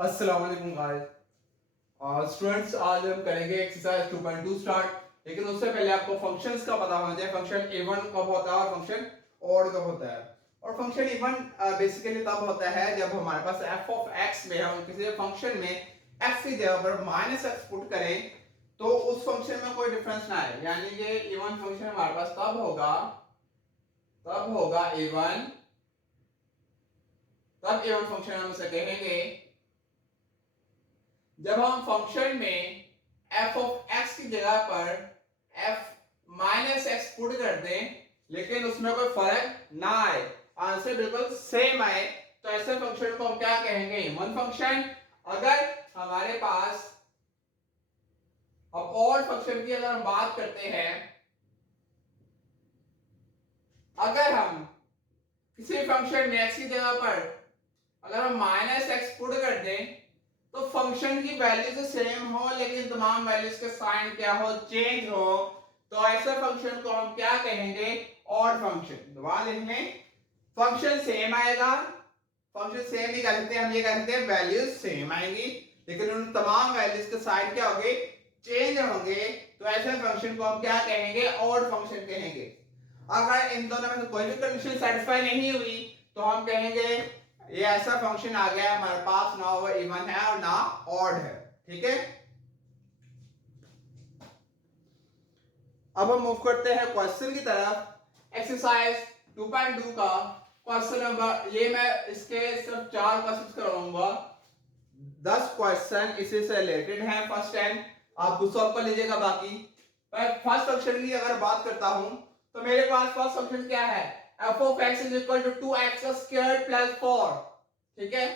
अस्सलाम वालेकुम guys. Students, आज हम करेंगे एक्सरसाइज 2.2 स्टार्ट। लेकिन उससे पहले आपको फंक्शंस का पता होना चाहिए। फंक्शन इवन कब होता है और फंक्शन ऑड कब होता है। और फंक्शन इवन बेसिकली तब होता है जब हमारे पास f ऑफ x में हम किसी फंक्शन में x की जगह पर माइनस एक्स पुट करें तो उस फंक्शन में कोई डिफरेंस ना आए। यानी कि इवन फंक्शन हमारे पास तब होगा इवन, तब इवन फंक्शन हम उसे कहेंगे जब हम फंक्शन में f ऑफ x की जगह पर f माइनस एक्स पुट कर दें लेकिन उसमें कोई फर्क ना आए, आंसर बिल्कुल सेम आए, तो ऐसे फंक्शन को हम क्या कहेंगे? Even function. अगर हमारे पास अब और फंक्शन की अगर हम बात करते हैं, अगर हम किसी फंक्शन में x की जगह पर अगर हम माइनस एक्स पुट कर दें तो फंक्शन की वैल्यू तो सेम हो लेकिन तमाम वैल्यूज का साइन क्या हो? चेंज हो। तो ऐसे फंक्शन को हम क्या कहेंगे? Odd function. दोबारा लिख लें, फंक्शन सेम आएगा, फंक्शन सेम नहीं कर सकते, हम ये कह सकते हैं वैल्यूज सेम आएंगी लेकिन उन तमाम वैल्यूज के साइन क्या होंगे? चेंज होंगे। तो ऐसे फंक्शन को हम क्या कहेंगे? ऑड फंक्शन कहेंगे। अगर इन दोनों में से कोई भी कंडीशन सेटिस्फाई नहीं हुई तो हम कहेंगे ये ऐसा फंक्शन आ गया हमारे पास, ना वो इवन है और ना ऑड है। ठीक है, अब हम मूव करते हैं क्वेश्चन की तरफ। एक्सरसाइज 2.2 का क्वेश्चन नंबर, ये मैं इसके सिर्फ 4 क्वेश्चन करवाऊंगा। 10 क्वेश्चन इसी से रिलेटेड हैं, फर्स्ट 10 आप खुद सॉल्व कर लीजिएगा। बाकी फर्स्ट फंक्शन की अगर बात करता हूं तो मेरे पास फर्स्ट फंक्शन क्या है? f of x is equal to 2x squared plus 4। ठीक है,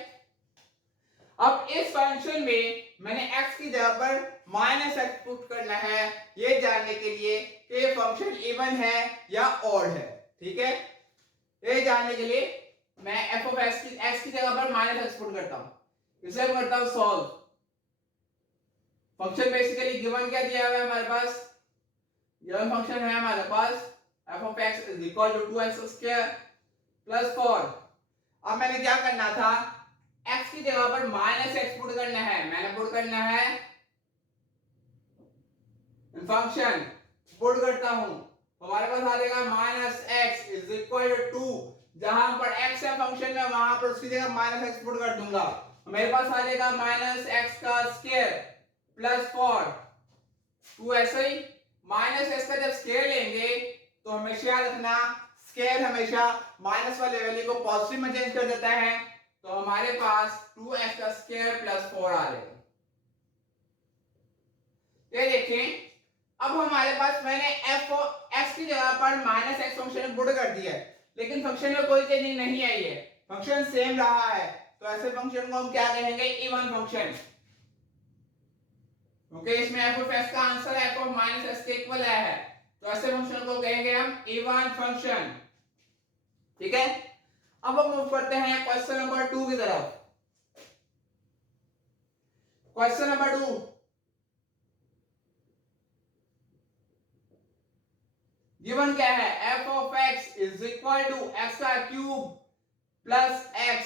अब इस फंक्शन में मैंने x की जगह पर माइनस एक्स पुट करना है ये जानने के लिए कि ये फंक्शन इवन है या ऑड है। ठीक है, ये जानने के लिए मैं f of x की जगह पर माइनस एक्स पुट करता हूं। इसे करता हूं सॉल्व। फंक्शन बेसिकली गिवन क्या दिया हुआ है हमारे पास? गिवन फंक्शन है हमारे पास f of x is equal to 2x square plus 4। अब मैंने क्या करना था? x की जगह पर माइनस एक्स पुट करना है। मैंने पुट करना है फंक्शन, पुट करता हूं, हमारे पास आ जाएगा minus X is equal to, जहां पर x है फंक्शन में वहां पर उसकी जगह माइनस एक्स पुट कर दूंगा। मेरे पास आ जाएगा माइनस एक्स का स्क्वायर प्लस 4। टू ऐसे ही माइनस एक्स का जब स्क्वायर लेंगे तो हमेशा याद रखना स्क्वायर हमेशा माइनस वाले वैल्यू को पॉजिटिव में चेंज कर देता है। तो हमारे पास 2x का स्क्वायर प्लस 4 आ जाएगा। ये देखें, अब हमारे पास मैंने f x की जगह पर माइनस एक्स फंक्शन पुट कर दिया है लेकिन फंक्शन में कोई चेंजिंग नहीं आई है, फंक्शन सेम रहा है। तो ऐसे फंक्शन को हम क्या कहेंगे? Even function. क्योंकि इसमें f ऑफ x का answer f of minus x के इक्वल आया है, तो ऐसे फंक्शन को कहेंगे हम इवन फंक्शन। ठीक है, अब हम मूव करते हैं क्वेश्चन नंबर 2 की तरफ। क्वेश्चन नंबर 2, गिवन क्या है? f of x is equal to x का क्यूब प्लस x।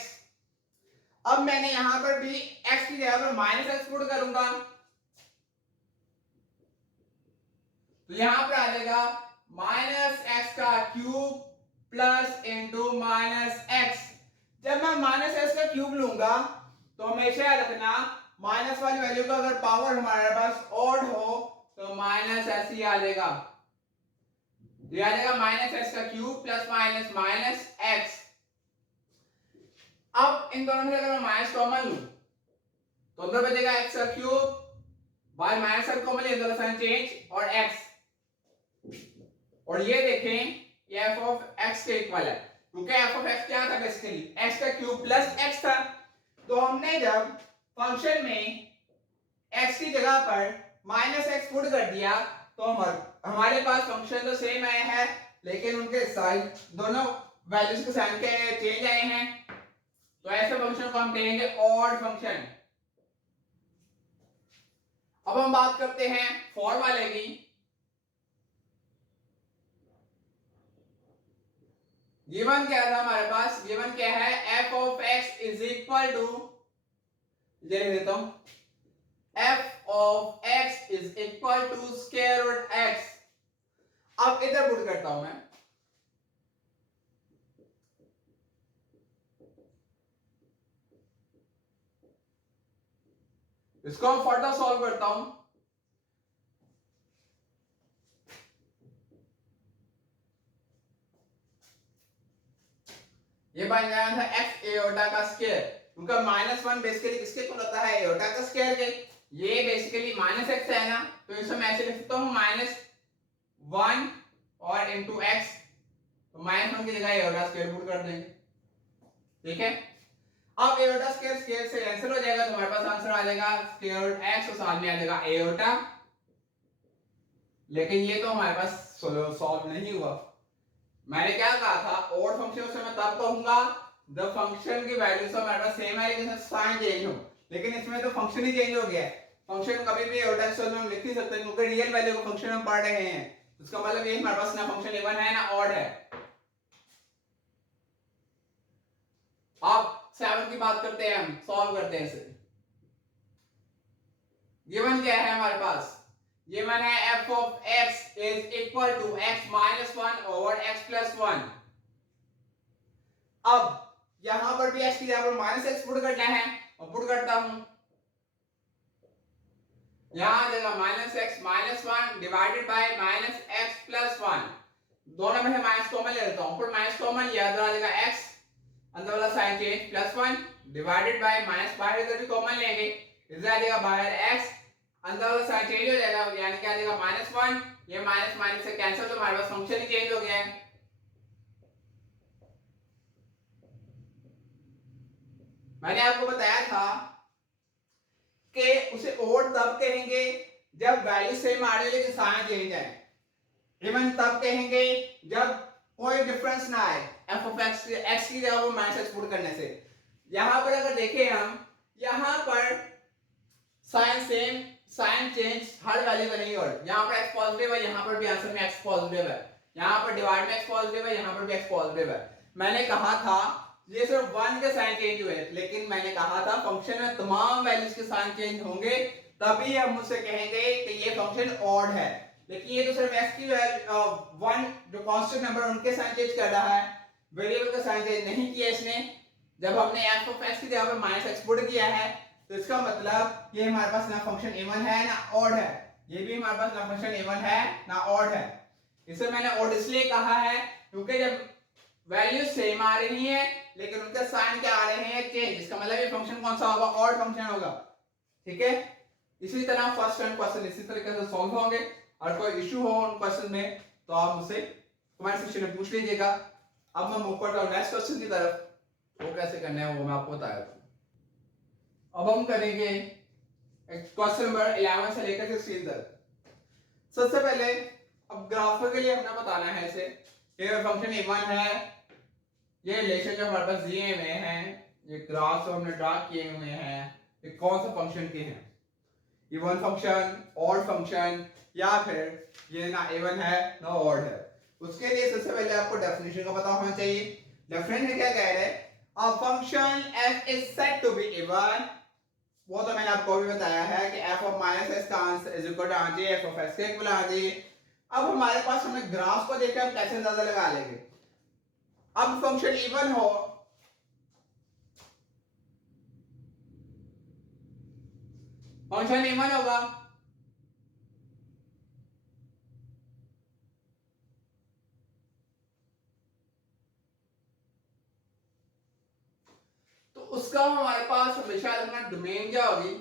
अब मैंने यहां पर भी x की जगह पर माइनस एक्स पुट करूंगा तो यहां पर आ जाएगा माइनस एक्स का cube plus into minus x. जब मैं माइनस एक्स का क्यूब लूंगा तो हमेशा याद रखना माइनस वाली वैल्यू का अगर पावर हमारे पास ऑड हो तो माइनस ऐसे ही आ जाएगा, ये आ जाएगा माइनस एक्स का cube plus minus minus x. अब इन दोनों में अगर मैं माइनस कॉमन लूं तो अंदर बचेगा एक्स का cube by minus x common ले, अंदर साइन चेंज और एक्स। और ये देखें ये f ऑफ x के इक्वल है क्योंकि f ऑफ x क्या था? बेसिकली x का क्यूब प्लस x था। तो हमने जब फंक्शन में x की जगह पर माइनस एक्स पुट कर दिया तो हमारे पास फंक्शन तो सेम आया है लेकिन उनके साइन दोनों वैल्यूज के साइन के चेंज आए हैं। तो ऐसे फंक्शन को हम कहेंगे ऑड फंक्शन। अब हम बात करते हैं फॉर वाले की। गिवन क्या था हमारे पास? गिवन क्या है? f of x is equal to ये लिख देता हूं, f of x is equal to square root x। अब इधर पुट करता हूं मैं, इसको मैं फर्दर सॉल्व करता हूं। ये बन जाना था x एओटा का स्क्वायर, क्योंकि -1 बेसिकली किसके इक्वल होता है, एओटा का स्क्वायर के। ये बेसिकली -x है ना, तो इसे मैं ऐसे लिख सकता हूं -1 और इनटू x, तो -1 की जगह एओटा स्क्वायर पुट कर देंगे, ठीक है। अब एओटा स्क्वायर स्क्वायर से कैंसिल हो जाएगा, तो हमारे पास आंसर आ जाएगा स्क्वायर रूट x और साथ में आ जाएगा एओटा। लेकिन ये तो हमारे पास सॉल्व नहीं हुआ। मैंने क्या कहा था, ऑड फंक्शन से मैं तब कहूंगा जब फंक्शन की वैल्यू से हमारे पास सेम है लेकिन साइन चेंज हो, लेकिन इसमें तो फंक्शन ही चेंज हो गया है। फंक्शन कभी भी एओटा स्क्वायर में लिख नहीं सकते, क्योंकि रियल वैल्यू को फंक्शन में पढ़ रहे हैं। इसका मतलब ये हमारे पास ना फंक्शन इवन है ना ऑड है। अब 7 की बात करते हैं, हम सॉल्व करते हैं इसे। गिवन क्या है हमारे पास, गिवन है f of x is equal to x minus 1 over x plus 1। अब यहां पर भी x की जगह पर माइनस एक्स पुट करना है, और पुट करता हूं, यहां आ जाएगा minus x minus 1 divided by minus x plus 1। दोनों में से माइनस कॉमन ले लेता हूं, पुट माइनस कॉमन, ये अंदर आ जाएगा x, अंदर वाला sign change plus 1 divided by minus, बाहर इधर भी कॉमन लेंगे, इधर आ जाएगा बाहर x, अंदर वाला साइन चेंज हो जाएगा, यानी क्या आ जाएगा -1, ये माइनस माइनस से कैंसिल, तो हमारे पास फंक्शन ही चेंज हो गया है। मैंने आपको बताया था कि उसे ओड तब कहेंगे जब वैल्यू सेम आ रही है लेकिन साइन चेंज है, इवन तब कहेंगे जब कोई डिफरेंस ना आए f of x की जगह पर माइनस एक्स पुट करने से। यहां पर अगर देखें हम, यहां पर साइन सेम, साइन चेंज हर वैल्यू का नहीं, और यहां पर x पॉजिटिव है, यहां पर भी आंसर में x पॉजिटिव है, यहां पर डिवाइड में x पॉजिटिव है, यहां पर भी x पॉजिटिव है। मैंने कहा था ये सिर्फ 1 के साइन चेंज हुए, लेकिन मैंने कहा था फंक्शन में तमाम वैल्यूज के साइन चेंज होंगे, तभी हम उससे कहेंगे कि ये फंक्शन ऑड है। लेकिन ये तो सिर्फ x की वैल्यू 1 जो कांस्टेंट नंबर उनके साइन चेंज कर रहा है, वेरिएबल का साइन चेंज नहीं किया इसने। जब हमने f of x की जगह पर माइनस एक्स पुट किया है, तो इसका मतलब ये हमारे पास ना फंक्शन इवन है ना ऑड है, ये भी हमारे पास ना फंक्शन इवन है ना ऑड है। इसे मैंने ऑड इसलिए कहा है क्योंकि जब वैल्यू सेम आ रही है लेकिन उनके साइन क्या आ रहे हैं चेंज, इसका मतलब ये फंक्शन कौन सा होगा, ऑड फंक्शन होगा, ठीक है। इसी तरह फर्स्ट एंड क्वेश्चन इसी तरीके से सॉल्व होंगे, और कोई इशू हो उन क्वेश्चन में तो आप मुझसे कमेंट सेक्शन में पूछ लीजिएगा। अब मैं मूव करता हूं नेक्स्ट क्वेश्चन की तरफ, वो कैसे करना है वो मैं आपको बताया था। अब हम करेंगे क्वेश्चन नंबर 11 से लेकर 16 तक। सबसे पहले अब ग्राफ के लिए हमने बताना है इसे, ये फंक्शन इवन है, ये रिलेशन जो हमारे पास दिए हुए हैं, ये ग्राफ जो हमने ड्रा किए हुए हैं, ये कौन सा फंक्शन के हैं, इवन फंक्शन, ऑड फंक्शन, या फिर ये ना इवन है ना ऑड है। उसके लिए सबसे पहले आपको डेफिनेशन का पता होना चाहिए। डेफिनेशन क्या कह रहे हैं, a function f is said to be even, वो तो मैंने आपको भी बताया है कि f of minus x का आंसर इज इक्वल टू आना चाहिए f of x के इक्वल आना चाहिए। अब हमारे पास हमें ग्राफ को देखकर हम कैसे अंदाजा लगा लेंगे। अब फंक्शन इवन हो, फंक्शन इवन होगा तो उसका हमारे पास हमेशा रखना डोमेन क्या होगी,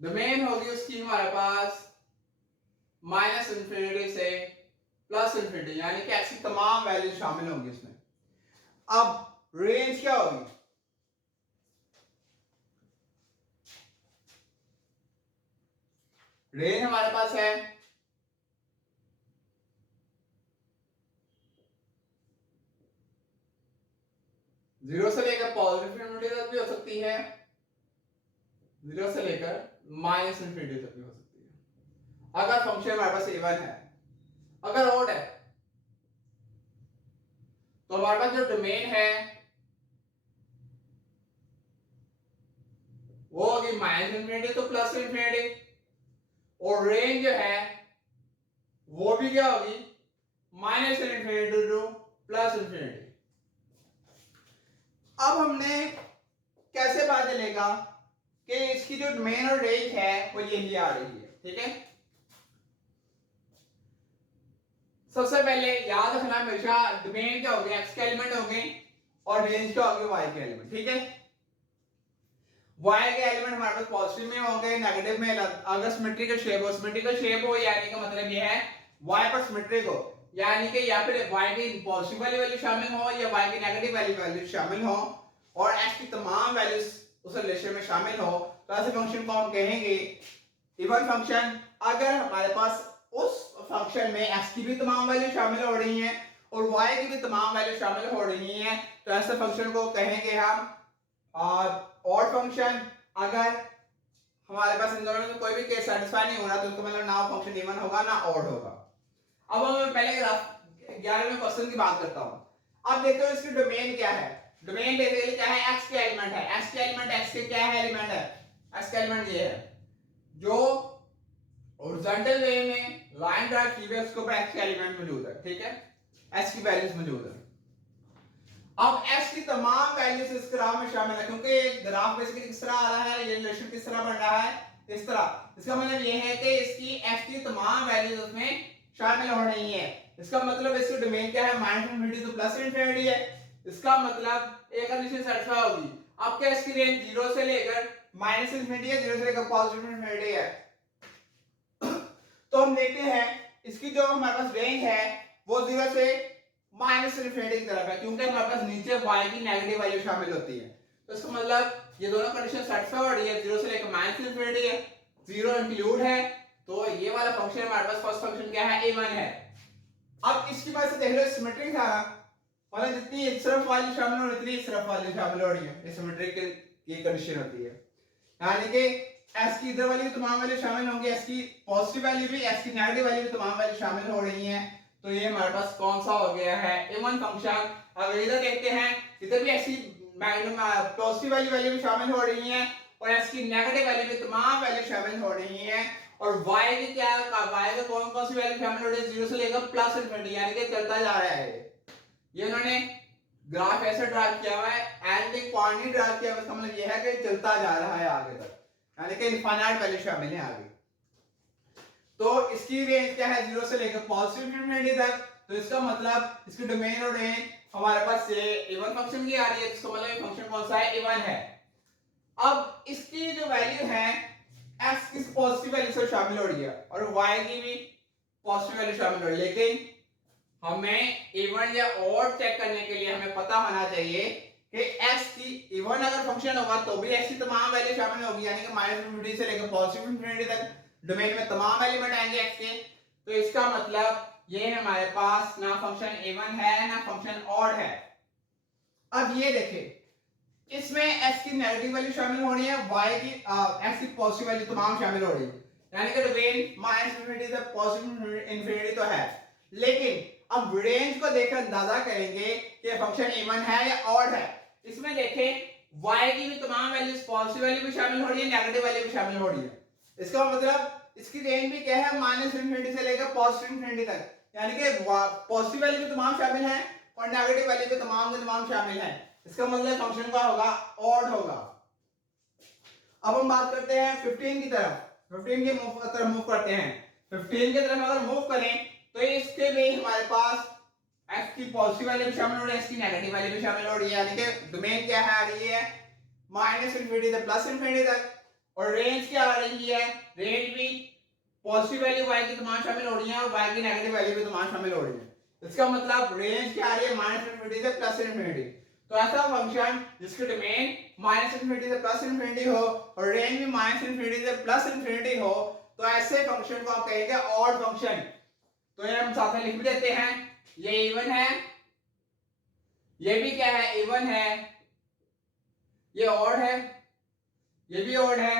डोमेन होगी उसकी हमारे पास माइनस इंफिनिटी से प्लस इंफिनिटी, यानी कि x की तमाम वैल्यू शामिल होंगी इसमें। अब रेंज क्या होगी, रेंज हमारे पास है 0 से लेकर पॉजिटिव इंफिनिटी तक भी हो सकती है, 0 से लेकर माइनस इंफिनिटी तक भी हो सकती है, अगर फंक्शन हमारे पास इवन है। अगर ऑड है तो हमारे पास जो डोमेन है वो होगी माइनस इन्फिनिटी तो प्लस इन्फिनिटी, और रेंज जो है वो भी क्या होगी minus infinity two plus infinity. अब हमने कैसे पता चलेगा कि इसकी जो डोमेन और रेंज है वो यही आ रही है, ठीक है। सबसे पहले याद रखना हमेशा डोमेन क्या होंगे एक्स के एलिमेंट होंगे और रेंज क्या होंगे वाई के एलिमेंट, ठीक है। वाई के एलिमेंट हमारे पास पॉजिटिव में होंगे, नेगेटिव में अगर सिमेट्रिकल शेप हो, सिमेट्रिकल शेप हो यानी का मतलब ये है वाई पर सिमेट्रिक हो, यानी कि या फिर वाई की पॉजिटिव वाली वैल्यू शामिल हो या वाई की नेगेटिव वाली वैल्यू शामिल हो और एक्स की तमाम वैल्यूज उस रिलेशन में शामिल हो, तो ऐसे फंक्शन को हम कहेंगे इवन फंक्शन। अगर हमारे पास उस फंक्शन में एक्स की भी तमाम वैल्यू शामिल हो रही हैं और वाई की भी तमाम वैल्यू शामिल हो रही हैं, तो ऐसे फंक्शन को कहेंगे हम ऑड फंक्शन। अगर हमारे पास इन दोनों में कोई भी केस सेटिस्फाई नहीं हो रहा तो उसका मतलब ना फंक्शन इवन होगा ना ऑड होगा। अब हम पहले 11वें क्वेश्चन की बात करता हूं। अब देखते हो इसकी डोमेन क्या है। डोमेन बेसिकली क्या है, एक्स के एलिमेंट है। एक्स के एलिमेंट, एक्स के क्या है एलिमेंट है, एक्स का एलिमेंट ये है जो हॉरिजॉन्टल वे में लाइन ड्रा की हुई है उसके ऊपर एक्स का एलिमेंट मौजूद है, ठीक है, एक्स की वैल्यूज मौजूद है। अब x की तमाम वैल्यूज इस ग्राफ में शामिल है, क्योंकि ग्राफ बेसिकली किस तरह आ रहा है, ये रिलेशन किस तरह बन रहा है, इस तरह। इसका मतलब ये है कि इसकी x की तमाम वैल्यूज उसमें शामिल हो रही हैं। इसका मतलब इसकी डोमेन क्या है, माइनस इनफिनिटी तो प्लस इनफिनिटी है। इसका मतलब एक कंडीशन सेटिस्फाई होगी। अब क्या इसकी रेंज 0 से लेकर माइनस इनफिनिटी है, 0 से लेकर पॉजिटिव इनफिनिटी है। तो हम देखते हैं इसकी जो हमारे पास रेंज है वो 0 से माइनस इनफिनिटी की तरफ है, क्योंकि हमारे पास नीचे y की नेगेटिव वैल्यू शामिल होती है। तो इसका मतलब ये दोनों कंडीशन सेटिस्फाई हो रही है, 0 से लेकर माइनस इनफिनिटी है, 0 इंक्लूड है, तो ये वाला फंक्शन हमारे पास फर्स्ट फंक्शन क्या है, a1 है। अब इसकी वजह से देख लो सिमेट्रिक था, मतलब जितनी इस तरफ वाली शामिल हो रही है उतनी इस तरफ वाली शामिल हो रही है, ये सिमेट्रिक की कंडीशन होती है। यानी कि s की इधर वाली भी तमाम वैल्यू शामिल होंगी, s की पॉजिटिव वैल्यू भी, s की नेगेटिव वैल्यू भी तमाम वैल्यू शामिल हो रही हैं। तो ये हमारे पास कौन सा हो गया है, a1 फंक्शन। अब इधर देखते हैं, इधर भी s की पॉजिटिव वैल्यू भी शामिल हो रही हैं और s की नेगेटिव वैल्यू भी तमाम वैल्यू शामिल हो रही हैं। और y की क्या, y का कौन कौन सी वैल्यू शामिल हो रही है, 0 से लेकर प्लस इनफिनिटी, यानी कि चलता जा रहा है। ये उन्होंने ग्राफ ऐसे ड्रा किया हुआ है, एंड क्वांटिटी ड्रा किया हुआ है, इसका मतलब ये है कि चलता जा रहा है आगे तक, यानी कि इनफाइनाइट वैल्यू शामिल है आगे। तो इसकी रेंज क्या है, 0 से लेकर पॉजिटिव इनफिनिटी तक। तो इसका मतलब इसकी डोमेन और रेंज हमारे पास ये a1 फंक्शन की आ रही है, इसका मतलब ये फंक्शन कौन सा है, a1 है। अब इसकी जो वैल्यू है x की पॉजिटिव वैल्यू से शामिल हो रही है और y की भी पॉजिटिव वैल्यू शामिल हो रही है, लेकिन हमें इवन या ऑड चेक करने के लिए हमें पता होना चाहिए कि x की इवन अगर फंक्शन होगा तो भी x की तमाम वैल्यू शामिल होगी, यानी कि माइनस इनफिनिटी से लेकर पॉजिटिव इनफिनिटी तक डोमेन में तमाम एलिमेंट आएंगे x के। तो इसका मतलब ये हमारे पास ना फंक्शन इवन है ना फंक्शन ऑड है। अब ये देखें, इसमें x की नेगेटिव वैल्यू शामिल हो रही है, y की x की पॉजिटिव वैल्यू तमाम शामिल हो रही है, यानी कि डोमेन माइनस इनफिनिटी से पॉजिटिव इनफिनिटी तो है, लेकिन अब रेंज को देखकर अंदाजा करेंगे कि फंक्शन इवन है या ऑड है। इसमें देखें y की भी तमाम वैल्यूज, पॉजिटिव वैल्यू भी शामिल हो रही है, नेगेटिव वैल्यू भी शामिल हो रही है। इसका मतलब इसकी रेंज भी क्या है, माइनस इनफिनिटी से लेकर पॉजिटिव इनफिनिटी तक, यानी कि पॉजिटिव वैल्यू भी तमाम शामिल है और नेगेटिव वैल्यू भी तमाम के तमाम शामिल है। इसका मतलब फंक्शन का होगा ऑड होगा। अब हम बात करते हैं 15 की तरफ, 15 की तरफ मूव करते हैं। 15 की तरफ अगर मूव करें तो इसके में हमारे पास x की पॉजिटिव वैल्यू भी शामिल हो रही है, x की नेगेटिव वैल्यू भी शामिल हो रही है, यानी कि डोमेन क्या है आ रही है माइनस इनफिनिटी से प्लस इनफिनिटी तक, और रेंज क्या आ रही है, रेंज भी पॉजिटिव वैल्यू y की तमाम शामिल हो रही है और y की नेगेटिव वैल्यू भी तमाम शामिल हो रही है। इसका मतलब रेंज क्या आ रही है, माइनस इनफिनिटी से प्लस इनफिनिटी। तो ऐसा फंक्शन जिसकी डोमेन माइनस इनफिनिटी से प्लस इनफिनिटी हो और रेंज भी माइनस इनफिनिटी से प्लस इनफिनिटी हो, तो ऐसे फंक्शन को आप कहेंगे ऑड फंक्शन। तो ये हम साथ में लिख भी देते हैं, ये इवन है, ये भी क्या है, इवन है, ये ऑड है, ये भी ऑड है,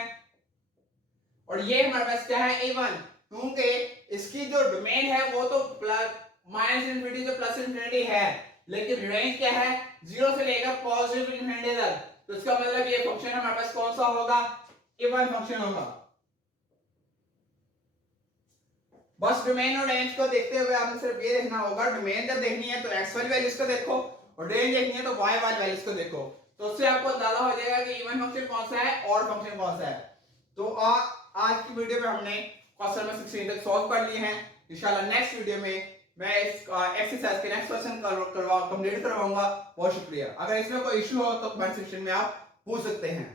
और ये हमारे पास क्या है, इवन, क्योंकि इसकी जो डोमेन है वो तो प्लस माइनस इनफिनिटी से प्लस इनफिनिटी है, लेकिन रेंज क्या है 0 से लेकर पॉजिटिव इंफिनिटी तक, तो इसका मतलब ये फंक्शन हमारे पास कौन सा होगा, इवन फंक्शन होगा। बस डोमेन और रेंज को देखते हुए आपने सिर्फ ये देखना होगा, डोमेन जब देखनी है तो एक्स वाली वैल्यूज को देखो और रेंज देखनी है तो वाई वाली वैल्यूज को देखो, तो उससे आपको अंदाजा हो जाएगा कि इवन फंक्शन कौन सा है और फंक्शन कौन सा है। तो आज की वीडियो में हमने क्वेश्चन नंबर 16 तक सॉल्व कर लिए हैं। इंशाल्लाह नेक्स्ट वीडियो में मैं इस एक्सरसाइज के नेक्स्ट क्वेश्चन कंप्लीट करवाऊंगा। बहुत शुक्रिया। अगर इसमें कोई इशू हो तो कमेंट सेक्शन में आप पूछ सकते हैं।